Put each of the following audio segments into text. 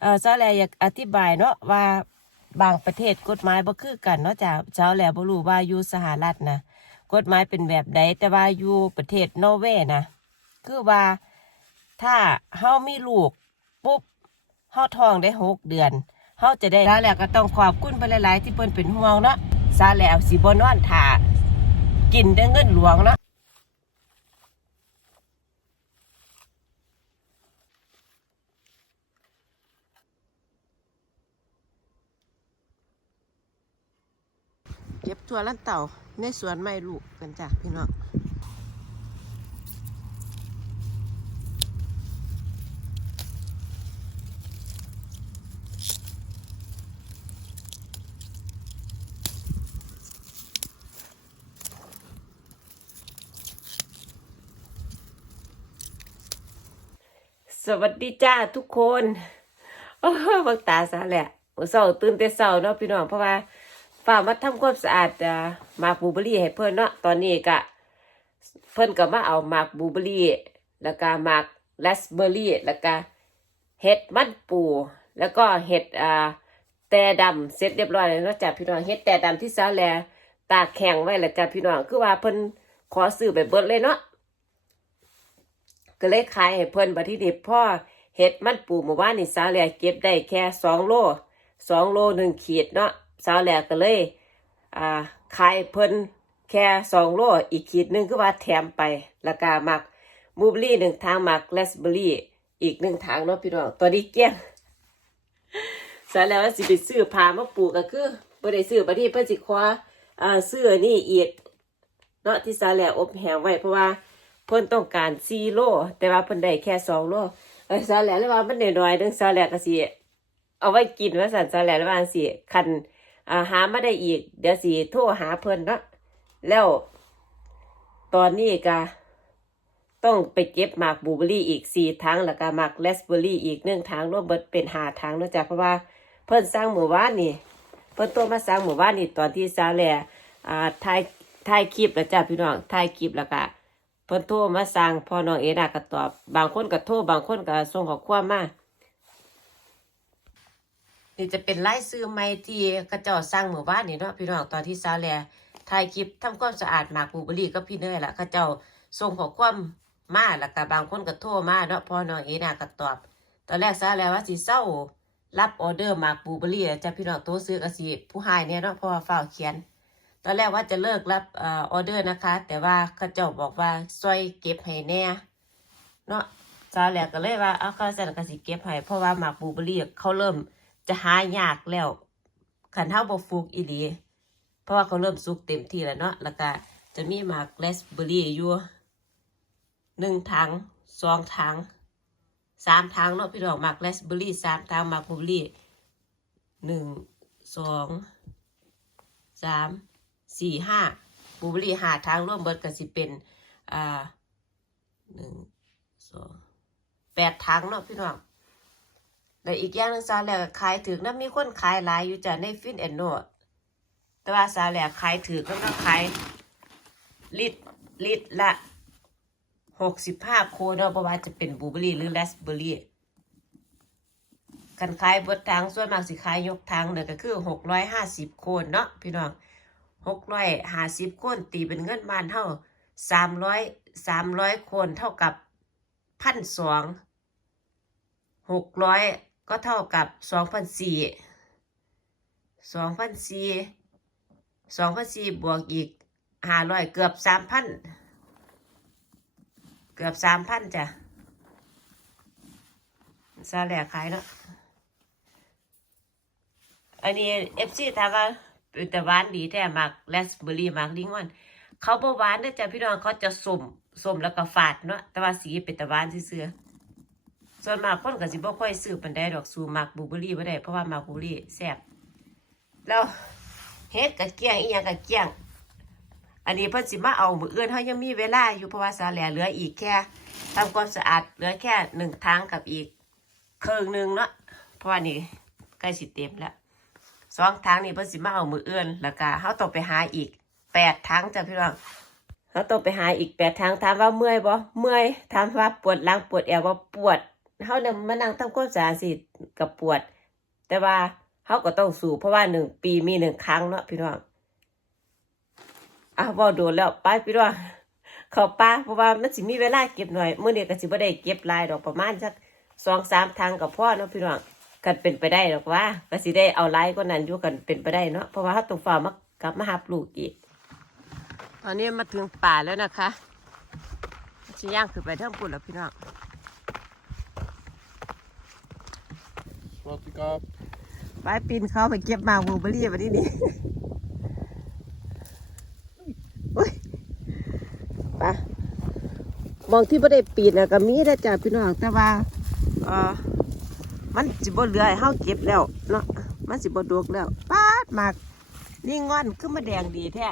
เออเจ้าแลอยากอธิบายเนาะว่าบางประเทศกฎหมายบ่คือกันเนาะจ้ะเจ้าแลบ่รู้ว่าอยู่สหรัฐนะกฎหมายเป็นแบบใดแต่ว่าอยู่ประเทศนอร์เวย์นะคือว่าถ้าเฮามีลูกปุ๊บเฮาท้องได้หกเดือนเฮาจะได้แล้วแหละก็ต้องขอบคุณเพิ่นหลาย ๆ ที่เพิ่นเป็นห่วงเนาะซาแล้วสิบ่นอนท่ากินได้เงินหลวงเนาะ ถั่วลันเต่าในสวนไม่ลูกกันจ้ะพี่น้องสวัสดีจ้าทุกคน โอ้บังตาซะแหละมื้อเช้าตื่นแต่เช้าเนาะพี่น้องเพราะว่า ฝ่ามาทำความสะอาดอ่าหมากบูเบอรี่ให้เพิ่อนเนาะตอนนี้ก็เพิ่อนก็มาเอาหมากบูเบอรี่ แล้วก็หมากแรสเบอร์รี่แล้วก็เห็ดมันปู แล้วก็เห็ดอ่าแต่ดำเสร็จเรียบร้อยแล้วเนาะจ้ะพี่น้องเห็ดแต่ดำที่ซาแลตากแข็งไว้แล้วจ้ะพี่น้องคือว่าเพิ่นขอซื้อไปเบิดเลยเนาะก็เลยขายให้เพิ่นบัดทีนี้พ่อเห็ดมันปูเมื่อวานนี่ซาแลเก็บได้แค่สองโลสองโลหนึ่งขีดเนาะ สาวแหลกก็เลยอ่าขายเพิ่นแค่สองโลอีกขีดหนึ่งคือว่าแถมไปแล้วก็หมักมูเบอรี่หนึ่งทางหมักเลสเบอรี่อีกหนึ่งทางเนาะพี่น้องตัวนี้เกี้ยงสาวแลกว่สิไปซื้อพามาปลูกก็คือบ่ได้ซื้อประที่เพิ่นสิคว้าอ่าซื้อนี่อีกเนาะที่สาวแหลกอบแห้งไว้เพราะว่าเพิ่นต้องการสี่โลแต่ว่าเพิ่นได้แค่สองโลเอ้สาวแหลกเลยว่ามันน้อยๆเด้งสาวแหลกก็สิเอาไว้กินว่าสันสาวแหลกแล้วว่าสิคัน หามาได้อีก เดี๋ยวสิโทรหาเพิ่นเนาะแล้ว ตอนนี้ก็ต้องไปเก็บหมากบูเบอรี่อีกสี่ถังแล้วก็หมากเลสเบอรี่อีกหนึ่งถังรวมเบิดเป็นหาถังเนาะจ้ะเพราะว่าเพิ่นสร้างหมู่บ้านนี่ เพิ่นโตมาสร้างหมู่บ้านนี่ตอนที่ซาแลอ่าถ่ายถ่ายคลิปแล้วจ้ะพี่น้องถ่ายคลิปแล้วก็เพิ่นโทรมาสร้างพ่อน้องเอดาก็ตอบ บางคนก็โทรบางคนก็ส่งข้อความมา นี่จะเป็นไล่ซื้อไม้ที่กระเจ้าสร้างหมู่บ้านนี่เนาะพี่น้องตอนที่ซาแลถ่ายคลิปทำความสะอาดหมากบูเบอรี่กับพี่เนยละกระเจ้าส่งข้อความมาแล้วก็บางคนก็โทรมาเนาะพอน้องเอน่าก็ตอบ ตอนแรกซาแลว่าสิเศร้ารับออเดอร์หมากบูเบอรี่จะพี่น้องโตซื้อก็สิผู้หายเนี่ยเนาะเพราะว่าฝ้าวเขียน ตอนแรกว่าจะเลิกรับออเดอร์นะคะ แต่ว่าเขาเจ้าบอกว่าซอยเก็บให้แน่เนาะซาแลก็เลยว่าเอาเขาวสั่นก็สิเก็บให้เพราะว่าหมากบูเบอรี่เขาเริ่ม จะหายากแล้วขันเท้าบฟูกอีหลีเพราะว่าเขาเริ่มสุกเต็มที่แล้วเนาะแล้วก็จะมีหมากเลสเบอรี่อยู่หนึ่งถังสองถังสามถังเนาะพี่น้องหมากเลสเบอรี่สามถังหมากบลูเบอรี่หนึ่งสองสามสี่ห้าบลูเบอรี่หาถังร่วมเบิดก็สิเป็นอ่าหนึ่งสองแปดถังเนาะพี่น้อง และอีกอย่างหนึงซาแหลกขายถือนะมีคนขายหลายอยู่จ้ะในฟินแอนโนแต่ว่าซาแหลกขายถือก็ต้องขายลิตรลิตรละหกสิบห้าโคเนาะเพราะว่าจะเป็นบลูเบอรี่หรือแรสเบอรี่กันขายบดทางส่วนมากสิขายยกทางเนี่ยก็คือหกร้อยห้าสิบโคนเนาะพี่น้องหกร้อยห้าสิบโคนตีเป็นเงินบานเท่าสามร้อยสามร้อยโคนเท่ากับพันสองหกร้อย ก็เท่ากับสองพันสี่สองพันสี่สองพันสี่บวกอีกห้าร้อยเกือบสามพันเกือบสามพันจ้ะซาแหลกขายเนาะอันนี้เอฟซีถามว่าเป็นแต่หวานดีแต่หมากแรสเบอร์รี่มากลิงออนเขาบ่หวานนะจ๊ะพี่น้องเขาจะสมสมแล้วก็ฝาดเนาะแต่ว่าสีเป็นต่หวานซื่อ ส่วนมากคนก็สิบ่ค่อยซื้อปานใดดอกสูมากบูเบอรี่บ่ได้เพราะว่ามากบูเบอรี่แซ่บแล้วเฮ็ดกะเกี้ยงอีหยังกะเกี้ยง อันนี้เพิ่นสิมาเอามื้ออื่นเฮายังมีเวลาอยู่เพราะว่าสาแหลเหลืออีกแค่ทำความสะอาดเหลือแค่หนึ่งทางกับอีกเครึ่งหนึ่งเนาะเพราะว่านี่ใกล้สิเต็มแล้วสองทางนี่เพิ่นสิมาเอามื้ออื่นแล้วก็เฮาต้องไปหาอีกแปดทางจ้ะพี่น้องเขาต้องไปหาอีกแปดทางถามว่าเมื่อยบ่เมื่อยถามว่าปวดหลังปวดแอวบ่ปวด เฮาเนี่ยมานั่งทำความสะอาดสิกับปวด แต่ว่าเฮาก็ต้องสู้เพราะว่าหนึ่งปีมีหนึ่งครั้งเนาะพี่น้องอะบ่โดนแล้วไปพี่น้องข้าป่าเพราะว่ามันสิมีเวลาเก็บหน่อยมื้อนี้ก็สิบ่ได้เก็บลายดอกประมาณสักสองสามทางก็พอเนาะพี่น้องกันเป็นไปได้ดอกว่าก็สิได้เอาหลายกว่านั้นอยู่กันเป็นไปได้เนาะเพราะว่าเฮาต้องฝ่ามากลับมาหาปลูกอีก ตอนนี้มาถึงป่าแล้วนะคะชิย่างขึ้นไปเท่งปุ่นแล้วพี่น้อง วัสดีครับไปปีนเขาไปเก็บมาบูเบอรี่มาที่นี่อุ้ยไปมองที่ไม่ได้ปีนนะก็มีได้จ้ะพี่น้องแต่ว่าเออมันสิบ่เหลือให้เฮาเก็บแล้วเนาะมันสิบ่ดกแล้วปาดมากนี่งอนขึ้นมาแดงดีแท้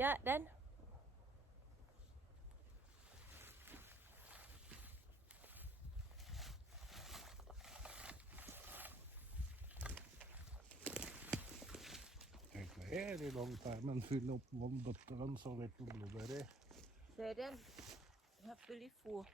Ja, den. Very long time and fill up one butter and so little blueberry. Say so then, you have to litt få.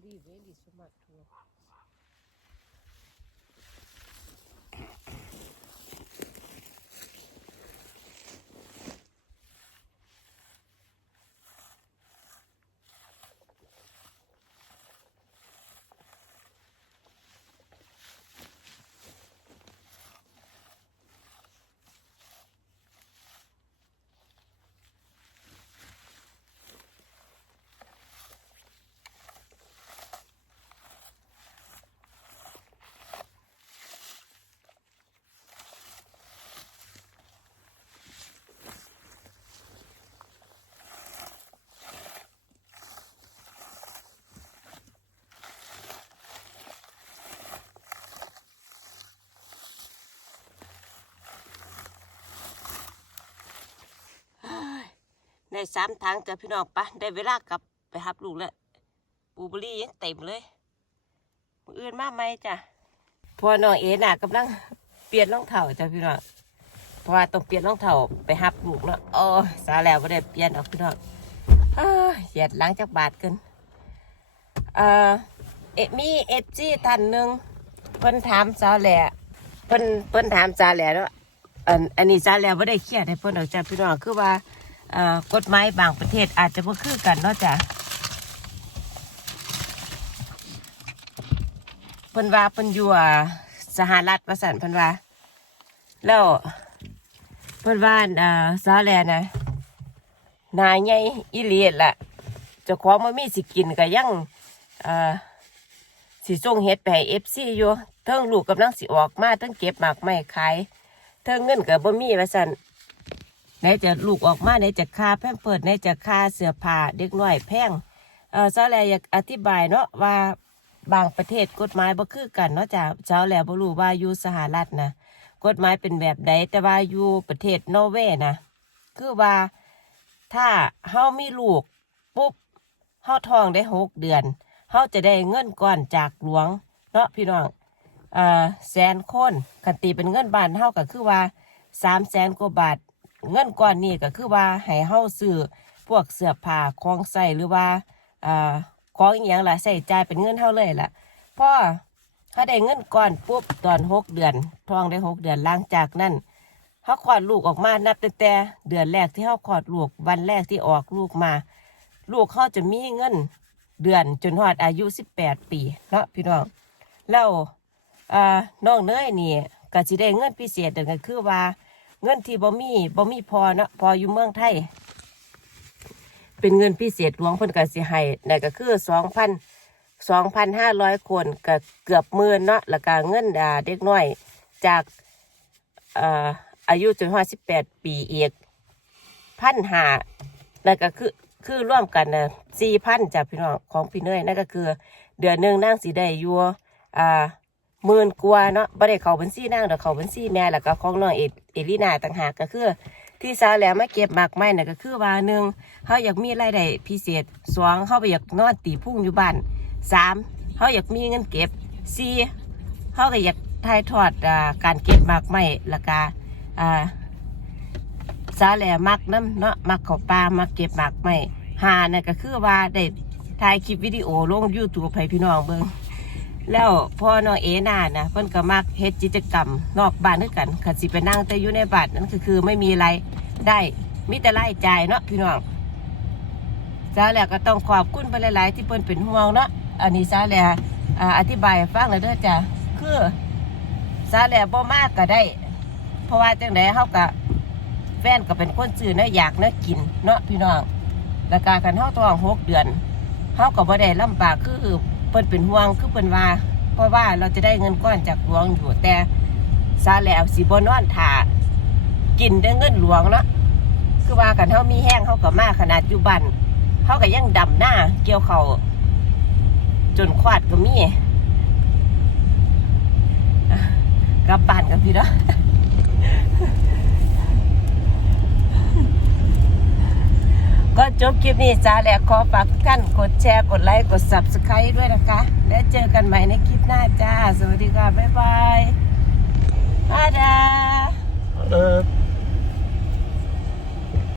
vive, ele, seu Matua. Much too. ในสามทางจ้ะพี่น้องปะได้เวลากลับไปหับลูกแล้วบูเบอรี่ยังเต็มเลยมืออื่นมากไหมจ้ะพอน้องเอ๋น่ะกำลังเปลี่ยนรองเท้าจ้ะพี่น้องเพราะว่าต้องเปลี่ยนรองเท้าไปหับลูกแล้วโอ้สาแล้วไม่ได้เปลี่ยนออกพี่น้องเหยียดล้างจากบาทเกินเออเอมีเอฟจีท่านหนึ่งเพิ่นถามสาแหล่เพิ่นเพิ่นถามสาแหล่แล้วอันอันนี้สาแหล่ไม่ได้เครียดให้เพิ่นออกจากพี่น้องคือว่า กฎหมายบางประเทศอาจจะบ่คือกันเนาะจ้ะเพิ่นว่าเพิ่นอยู่สหรัฐว่าซั่นเพิ่นว่า แล้วเพิ่นว่าอ่าสาแลนะนายใหญ่อีหลียล่ะจ้าของบ่มีสิกินก็ยังอ่าสิส่งเฮ็ดไปให้ FC อยู่เทิงลูกกำลังสิออกมาเทิงเก็บหมากไม้ขายเทิงเงินก็บ่มีว่าซั่น ไหนจะลูกออกมาไหนจะค่าแพมเปิดไหนจะค่าเสื้อผ้าเด็กน้อยแพงเออซาแลอยากอธิบายเนาะว่าบางประเทศกฎหมายบ่คือกันเนาะจ้ะเจ้าแล้วบ่รู้ว่าอยู่สหรัฐนะกฎหมายเป็นแบบใดแต่ว่าอยู่ประเทศนอร์เวย์นะคือว่าถ้าเฮามีลูกปุ๊บเฮาท้องได้หกเดือนเฮาจะได้เงินก้อนจากหลวงเนาะพี่น้องอ่าแสนคนคันตีเป็นเงินบานเฮาก็คือว่าสามแสนกว่าบาท เงินก้อนนี้ก็คือว่าให้เฮาซื้อพวกเสื้อผ้าของใส่หรือว่าอ่าของอีหยังล่ะใส่จ่ายเป็นเงินเฮาเลยล่ะพอถ้าได้เงินก้อนปุ๊บตอนหกเดือนท้องได้หกเดือนหลังจากนั้นเฮเขาคลอดลูกออกมานับตั้งแต่เดือนแรกที่เขาคลอดลูกวันแรกที่ออกลูกมา ลูกเขาจะมีเงินเดือนจนฮอดอายุสิบแปดปีเนาะพี่น้องแล้วอ่าน้องเนยนี่ก็สิได้เงินพิเศษเดี๋ยวก็คือว่า เงินที่บ่มีบ่มีพอเนาะพออยู่เมืองไทย เป็นเงินพิเศษหลวงเพิ่นก็สิให้นั่นก็คือสองพันสองพันห้าร้อยคนก็เกือบหมื่นเนาะแล้วก็เงินอ่าเด็กน้อยจากอายุจนฮอดสิบแปดปีเอกพันหานั่นก็คือคือร่วมกันนะสี่พันจากพี่น้องของพี่เนยนั่นก็คือ เดือนหนึ่งนั่งสีได้ยู่อ่า หมื่นกว่าเนาะบ่ได้เข้าบัญชีนั่งเดี๋ยวเข้าบัญชีแม่แล้วก็ของน้องเอเอลินาต่างหากก็คือ ที่สาวแหลมมาเก็บหมากไม้น่ะก็คือว่าหนึ่งเขาอยากมีรายได้พิเศษสองเขาไปอยากนอนตีพุ่งอยู่บ้านสามเขาอยากมีเงินเก็บสี่เขาก็อยากถ่ายทอดอการเก็บหมากไม้แล้วก็อ่าสาวแหลมมักน้ำเนาะมักเขาปลามักเก็บหมากไม้หาน่ะก็คือว่าได้ถ่ายคลิปวิดีโอลงยูทูบให้พี่น้องเบิ่ง แล้วพ่อน้องเอนานะเพิ่นก็มักเฮ็ดกิจกรรม นอกบ้านด้วยกันคันสิไปนั่งแต่อยู่ในบ้านนั่นก็คือไม่มีอะไรได้มีแต่รายจ่ายเนาะพี่น้องจ้าแหละก็ต้องขอบคุณไปหลาย ๆ ที่เพิ่นเป็นห่วงเนาะอันนี้จ้าแหละอ่อธิบายฟังเลยเด้อจ้ะคือจ้าแหละบ่มากก็ได้ เพราะว่าจังไดเฮาก็แฟนก็เป็นคนซื้อเนาะอยากเนาะกินเนาะพี่น้องแล้วก็คันเฮาท้องหกเดือนเขาก็บ่ได้ลำบากคือ เพิ่นเป็นห่วงคือเพิ่นว่า เพราะว่าเราจะได้เงินก้อนจากหลวงอยู่แต่ซาแล้วสิบ่นอนถากินได้เงินหลวงเนาะคือว่ากันเฮามีแห้งเขาก็มาขนาดอยู่บ้านเขาก็ยังดำหน้าเกี่ยวเขาจนควาดก็มีกลับบ้านกันพี่เนาะ ก็จบคลิปนี้จ้าแหละขอฝากทุกท่านกดแชร์ กดไลค์ กด subscribe ด้วยนะคะ และเจอกันใหม่ในคลิปหน้าจ้า สวัสดีค่ะ บ๊ายบายบ๊าดา เ